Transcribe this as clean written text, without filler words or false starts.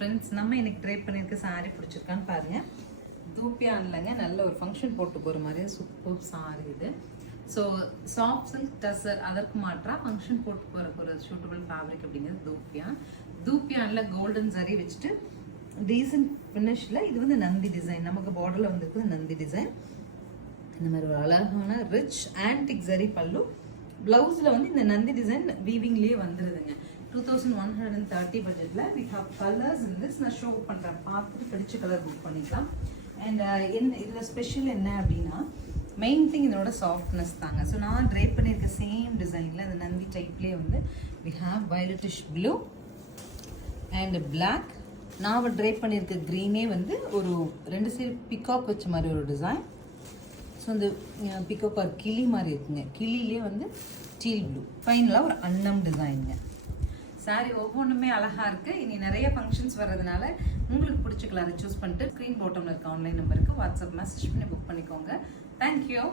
Friends, நம்ம இன்னைக்கு try பண்ணியிருக்க சாரீ பிடிச்சிருக்கான்னு பாருங்கள். தூப்பியான்லங்க நல்ல ஒரு ஃபங்க்ஷன் போட்டு போகிற மாதிரி சூப்பர் சாரீ இது. ஸோ சாஃப்ட் சில்க் டசர் அதற்கு மாற்றா ஃபங்க்ஷன் போட்டு போகிறக்கு ஒரு சூட்டபிள் ஃபேப்ரிக் அப்படிங்கிறது தூப்பியான். தூப்பியானில் கோல்டன் ஜரி வச்சுட்டு டீசன்ட் ஃபினிஷில் இது வந்து நந்தி டிசைன், நமக்கு பார்டரில் வந்துருக்குது நந்தி டிசைன். இந்த மாதிரி ஒரு அழகான ரிச் ஆன்டிக் ஜரி பல்லு. ப்ளவுஸில் வந்து இந்த நந்தி டிசைன் வீவிங்லேயே வந்துடுதுங்க. 2130 பட்ஜெட்டில் we have colours in this. நான் ஷோ பண்ணுறேன், பார்த்துட்டு பிடிச்ச கலர் புக் பண்ணிக்கலாம். அண்ட் இதில் ஸ்பெஷல் என்ன அப்படின்னா மெயின் திங் இதோட சாஃப்ட்னஸ் தாங்க. ஸோ நான் ட்ரை பண்ணியிருக்க சேம் டிசைனில் இந்த நந்தி டைப்லேயே வந்து we have violetish blue and black. நான் ட்ரை பண்ணியிருக்க க்ரீனே வந்து ஒரு 2 சைடு பிகாக் வச்ச மாதிரி ஒரு டிசைன். ஸோ இந்த பிகாக் ஒரு கிளி மாதிரி இருக்குங்க, கிளிலே வந்து டீல் ப்ளூ. ஃபைனலாக ஒரு அன்னம் டிசைனுங்க. சாரி ஒவ்வொன்றுமே அழகாக இருக்குது. இனி நிறைய ஃபங்க்ஷன்ஸ் வர்றதுனால உங்களுக்கு பிடிச்ச கலரை சூஸ் பண்ணிட்டு ஸ்க்ரீன் பாட்டமில் இருக்க ஆன்லைன் நம்பருக்கு வாட்ஸ்அப் மெசேஜ் பண்ணி புக் பண்ணிக்கோங்க. தேங்க்யூ.